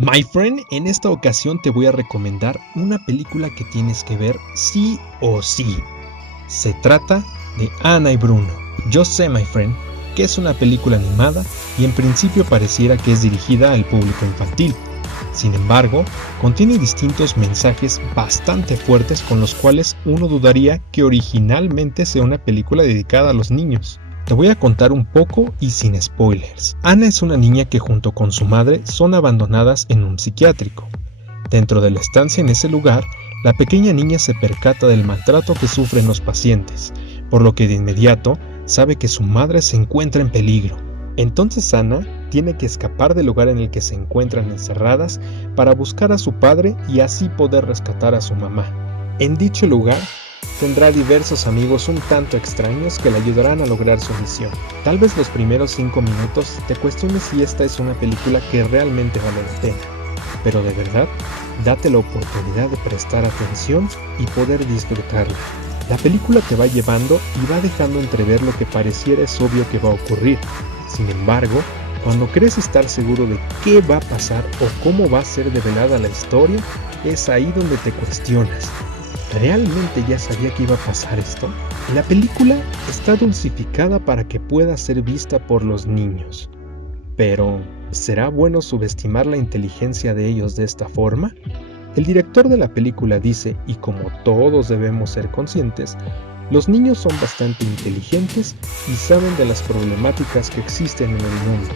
My friend, en esta ocasión te voy a recomendar una película que tienes que ver sí o sí. Se trata de Ana y Bruno. Yo sé, my friend, que es una película animada y en principio pareciera que es dirigida al público infantil. Sin embargo, contiene distintos mensajes bastante fuertes con los cuales uno dudaría que originalmente sea una película dedicada a los niños. Te voy a contar un poco y sin spoilers. Ana es una niña que junto con su madre son abandonadas en un psiquiátrico. Dentro de la estancia en ese lugar, la pequeña niña se percata del maltrato que sufren los pacientes, por lo que de inmediato sabe que su madre se encuentra en peligro. Entonces Ana tiene que escapar del lugar en el que se encuentran encerradas para buscar a su padre y así poder rescatar a su mamá. En dicho lugar, tendrá diversos amigos un tanto extraños que le ayudarán a lograr su misión. Tal vez los primeros 5 minutos te cuestiones si esta es una película que realmente vale la pena, pero de verdad, date la oportunidad de prestar atención y poder disfrutarla. La película te va llevando y va dejando entrever lo que pareciera es obvio que va a ocurrir. Sin embargo, cuando crees estar seguro de qué va a pasar o cómo va a ser develada la historia, es ahí donde te cuestionas. ¿Realmente ya sabía que iba a pasar esto? La película está dulcificada para que pueda ser vista por los niños. Pero, ¿será bueno subestimar la inteligencia de ellos de esta forma? El director de la película dice, y como todos debemos ser conscientes, los niños son bastante inteligentes y saben de las problemáticas que existen en el mundo.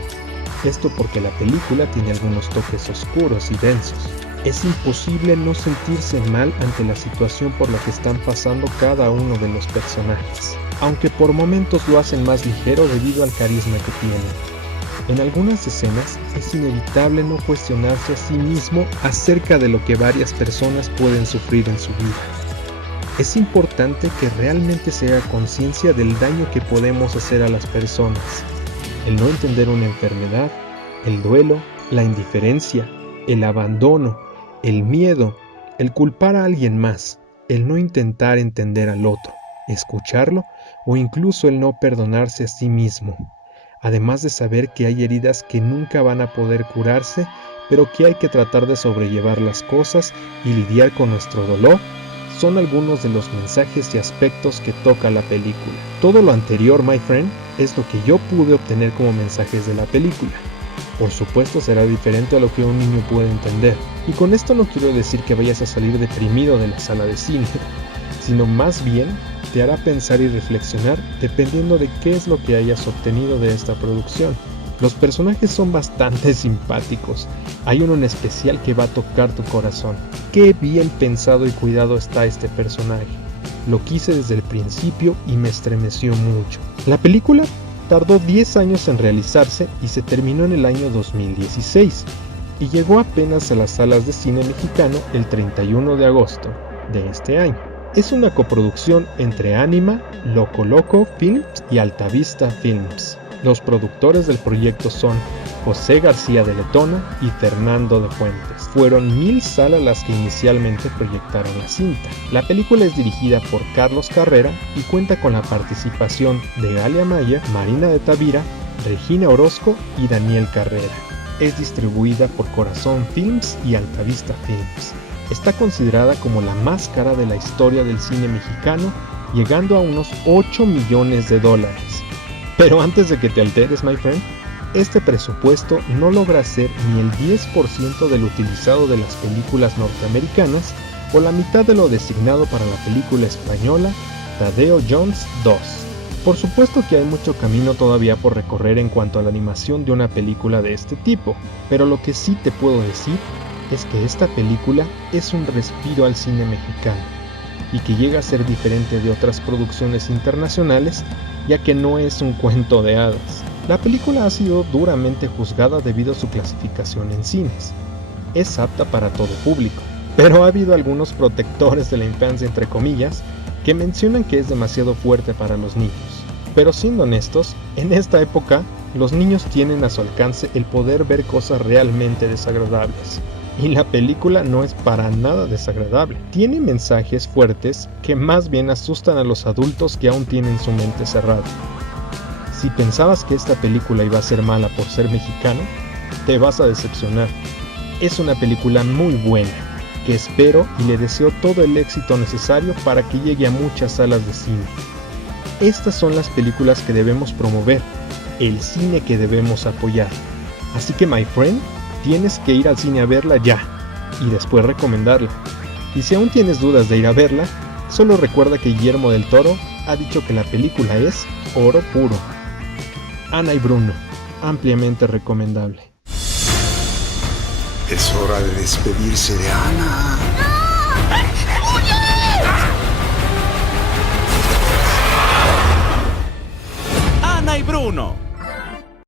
Esto porque la película tiene algunos toques oscuros y densos. Es imposible no sentirse mal ante la situación por la que están pasando cada uno de los personajes, aunque por momentos lo hacen más ligero debido al carisma que tienen. En algunas escenas es inevitable no cuestionarse a sí mismo acerca de lo que varias personas pueden sufrir en su vida. Es importante que realmente se haga conciencia del daño que podemos hacer a las personas. El no entender una enfermedad, el duelo, la indiferencia, el abandono, el miedo, el culpar a alguien más, el no intentar entender al otro, escucharlo o incluso el no perdonarse a sí mismo. Además de saber que hay heridas que nunca van a poder curarse, pero que hay que tratar de sobrellevar las cosas y lidiar con nuestro dolor, son algunos de los mensajes y aspectos que toca la película. Todo lo anterior, my friend, es lo que yo pude obtener como mensajes de la película. Por supuesto será diferente a lo que un niño puede entender. Y con esto no quiero decir que vayas a salir deprimido de la sala de cine, sino más bien te hará pensar y reflexionar dependiendo de qué es lo que hayas obtenido de esta producción. Los personajes son bastante simpáticos. Hay uno en especial que va a tocar tu corazón. Qué bien pensado y cuidado está este personaje. Lo quise desde el principio y me estremeció mucho. La película tardó 10 años en realizarse y se terminó en el año 2016 y llegó apenas a las salas de cine mexicano el 31 de agosto de este año. Es una coproducción entre Anima, Loco Loco Films y Altavista Films. Los productores del proyecto son José García de Letona y Fernando de Fuentes. Fueron 1000 salas las que inicialmente proyectaron la cinta. La película es dirigida por Carlos Carrera y cuenta con la participación de Galia Mayer, Marina de Tavira, Regina Orozco y Daniel Carrera. Es distribuida por Corazón Films y Altavista Films. Está considerada como la más cara de la historia del cine mexicano, llegando a unos $8 millones. Pero antes de que te alteres, my friend, este presupuesto no logra ser ni el 10% del utilizado de las películas norteamericanas o la mitad de lo designado para la película española Tadeo Jones 2. Por supuesto que hay mucho camino todavía por recorrer en cuanto a la animación de una película de este tipo, pero lo que sí te puedo decir es que esta película es un respiro al cine mexicano y que llega a ser diferente de otras producciones internacionales, ya que no es un cuento de hadas. La película ha sido duramente juzgada debido a su clasificación en cines. Es apta para todo público, pero ha habido algunos protectores de la infancia, entre comillas, que mencionan que es demasiado fuerte para los niños. Pero siendo honestos, en esta época, los niños tienen a su alcance el poder ver cosas realmente desagradables. Y la película no es para nada desagradable. Tiene mensajes fuertes que más bien asustan a los adultos que aún tienen su mente cerrada. Si pensabas que esta película iba a ser mala por ser mexicana, te vas a decepcionar. Es una película muy buena, que espero y le deseo todo el éxito necesario para que llegue a muchas salas de cine. Estas son las películas que debemos promover, el cine que debemos apoyar. Así que, my friend, tienes que ir al cine a verla ya, y después recomendarla. Y si aún tienes dudas de ir a verla, solo recuerda que Guillermo del Toro ha dicho que la película es oro puro. Ana y Bruno, ampliamente recomendable. Es hora de despedirse de Ana. Ana y Bruno.